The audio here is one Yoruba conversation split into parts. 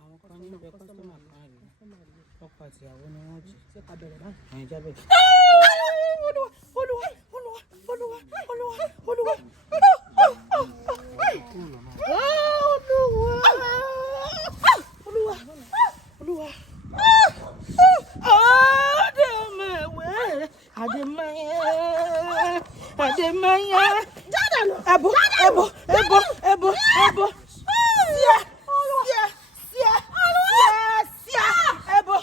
àwọn kan ní ibẹ̀ kọ́sọ́mà kan rí ọkọ̀ àti ìyàwó ni wọ́n jí ṣé ká bẹ̀rẹ̀ báyìí. ẹ̀yin jábẹ̀. olúwa olúwa olúwa olúwa olúwa olúwa olúwa olúwa Ademaya ebo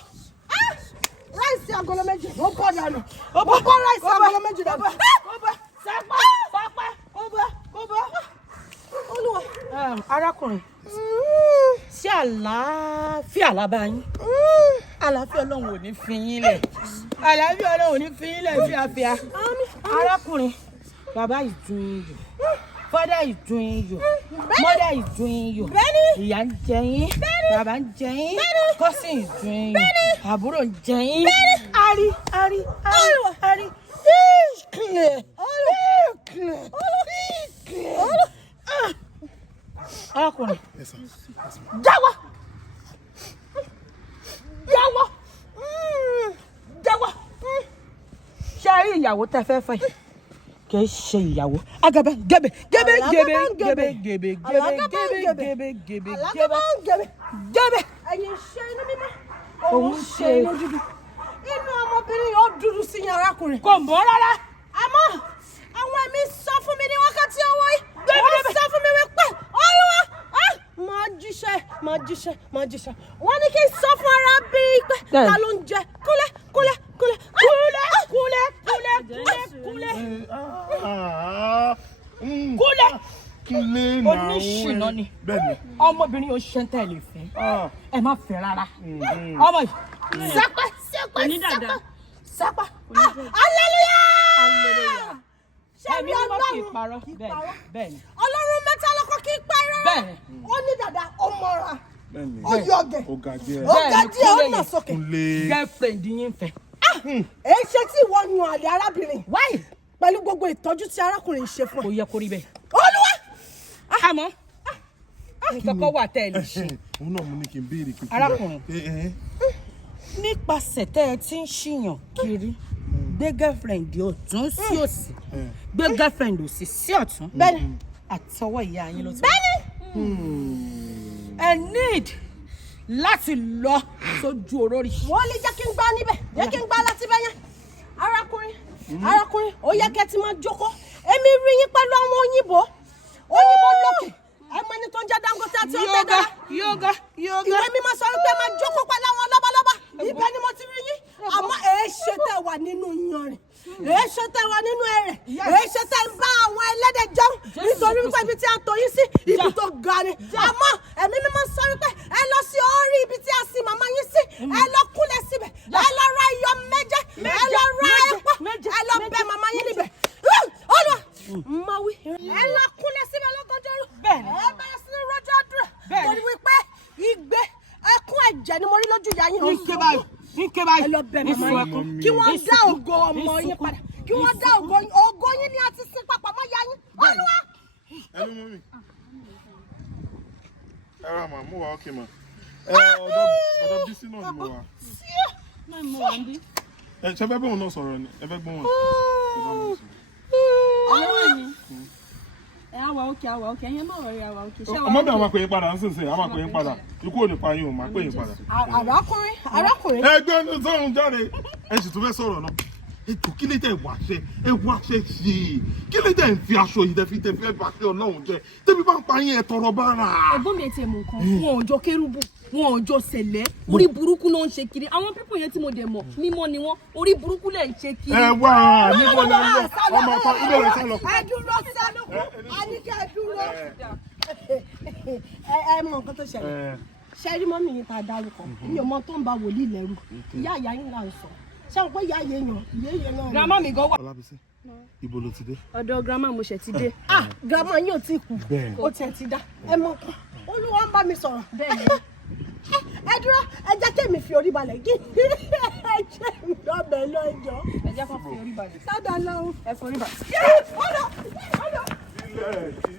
rice agolo méjì ó bọ́ dànù ó bọ́ rice agolo méjì dànù sapa olúwa arákùnrin sí àlàáfíà lábáyín àlàáfíà Ọlọ́run ò ní fi yín lẹ̀ àlàáfíà Ọlọ́run ò ní fi yín lẹ̀ fíafíà arákùnrin bàbá is doing you father is doing you mother is doing you ìyá ń jẹ yín bàbá ń jẹ yín cousin is doing you àbúrò ń jẹ yín ari arákùnrin jáwọ́ ṣe rí ìyàwó tẹ́ fẹ́ fẹ́ kì í ṣe ìyàwó agaba gebe ẹ̀yin ṣe inú mímọ́ òun ṣe inú dúdú inú ọmọbìnrin yóò dúdú sí yín arákùnrin kò mọ́ rárá àmọ́ àwọn ẹ̀mí sọ fún mi ní wákàtí ọwọ́ yìí wọ́n sọ fún mi wípé Olúwa máa jíṣẹ́ wọ́n ní kí n sọ fún arábìnrin pé ta ló ń jẹ kúlẹ̀ oníṣìná ni ọmọbìnrin yóò ṣe ń tẹ̀lé fẹ́ ẹ má fẹ́ rárá ọmọ yìí sápá hallelujah ṣebí Ọlọ́run bẹ́ẹ̀ni Ọlọ́run mẹ́ta lọ́kọ kì í pa irọ́ ó ní dàda ó mọ́ra ó yọ̀gẹ̀ ó ga díẹ̀ ó nà sókè girlfriend yín fẹ́ èyí ṣe tí ìwọ yan àlè arábìnrin pẹ̀lú gbogbo ìtọ́jú tí arákùnrin ṣe fún ẹ. kò yẹ kó rí bẹ́ẹ̀. Olúwa. àmọ́ nǹkan kan wà tẹ́ ẹ lè ṣe. òun náà mo ní kí n béèrè pé. arákùnrin nípasẹ̀ tẹ́ ẹ ti ń ṣìyàn kiri gbé girlfriend ọ̀tún sí òsì gbé girlfriend òsì sí ọ̀tún bẹ́ẹ̀ni àtọwọ́ ìyá yín ló ti wá. bẹ́ẹ̀ni ẹ need láti lọ sójú orórì. wọ́n lè jẹ́ kí n gbá níbẹ̀ jẹ́ kí n gbá láti bẹ́yẹn arákùnrin ó yẹ kẹ́ ti máa jókòó èmi rí yín pẹ̀lú àwọn òyìnbó lókè ẹ mọ ẹni tó ń jẹ́ Dangote àti ọ̀tẹ̀dá yoga ìwé mi máa sọ wípé máa jókòó pẹ̀lú àwọn lọ́balọ́ba ibẹ̀ ni mo ti rí yín àmọ́ èéṣe tẹ̀ wà nínú yanrìn èéṣe tẹ̀ wà nínú ẹ̀rẹ̀ èéṣe tẹ̀ ń bá àwọn ẹlẹ́dẹ̀ jẹun nítorí wípé ibi tí a tò yín sí ibi tó ga ni àmọ́ ẹ̀mí mi máa sọ wípé ẹ lọ sí orí ibi tí a sin màmá yín sí ẹ lọ kúnlẹ̀ síbẹ̀ ẹ lọ ra iyọ̀ méje ẹ lọ ra epo ẹ lọ bẹ màmá yín níbẹ̀ Olúwa máa wí ẹ lọ kúnlẹ̀ síbẹ̀ lọ́gọ́jọ́rú ẹ bẹ̀rẹ̀ sí ní rọ́jò àdúrà torí wípé igbe ẹkún ẹ̀jẹ̀ ni mo rí lójú ìyá yín ike báyìí ẹ lọ bẹ màmá yín kí wọ́n dá ògo ọmọ yín padà kí wọ́n dá ògo yín ní àti sin papọ̀ mọ́ ìyá yín Olúwa. ẹ ló mú mi ẹ rà mà mú wa ókè mà ọ̀dọ̀ Bísí náà ni mo wà. ẹ ṣe fẹ́ bóun náà sọ̀rọ̀ ni ẹ fẹ́ gbóhùn àwa òkè ẹ̀yin máa wọ̀rí àwa òkè. ọmọdé àwọn akọ̀yìn padà ń sèse àwọn akọ̀yìn padà ikú ò ní pa yín o máa pè yín padà. arákùnrin. ẹgbẹ́ ní sọ́run jáde ẹ sì tún fẹ́ sọ̀rọ̀ náà ètò kí lè tẹ̀ wá ṣe ẹ wá ṣe sí i kí lè tẹ̀ ń fi aṣọ yìí tẹ̀ fi bá ṣe Ọlọ́run jẹ tẹ́bí bá ń pa yín ẹ tọrọ bára. ẹ̀gbọ́n mi ẹ tiẹ̀ mọ̀ nǹkan wọn ò jọ kérúbù wọn ò jọ sẹ̀lẹ̀ orí burúkú ló ń ṣe kiri àwọn pípọ̀ yẹn tí mo dẹ̀ mọ̀ mímọ́ ni wọ́n orí burúkú lẹ̀ ń ṣe kiri. ẹ wá níbo ni ọmọ ọkọ ilé rẹ sálọ. ẹ dúró sálọkù àníkẹ́ ẹ dúró. ẹ mọ nǹkan tó ṣẹlẹ̀ ṣẹ́rí mọ́mì yín tá a dárúkọ mi ò mọ tó ń ba wòlíì lẹ́rù ìyá ìyá yín là ń sọ ṣé àwọn pé ìyá yẹn náà. grandma mi gan wà. Ọlábísí ibo ló ti dé. ọ̀dọ̀ grandma mo ṣe ti dé. grandma yín ò tí kú ó tiẹ̀ ti dá ẹ mọ Olúwa ń bá mi sọ̀rọ̀. ẹ dúró ẹ jẹ́ kémi fi orí balẹ̀ kí ẹ jẹ́ mi lọ́bẹ̀ lọ́jọ́. ẹ jẹ́ kó fi orí balẹ̀. sádà lọ́wọ́. ẹ forí balẹ̀. ọ̀dọ̀. ilé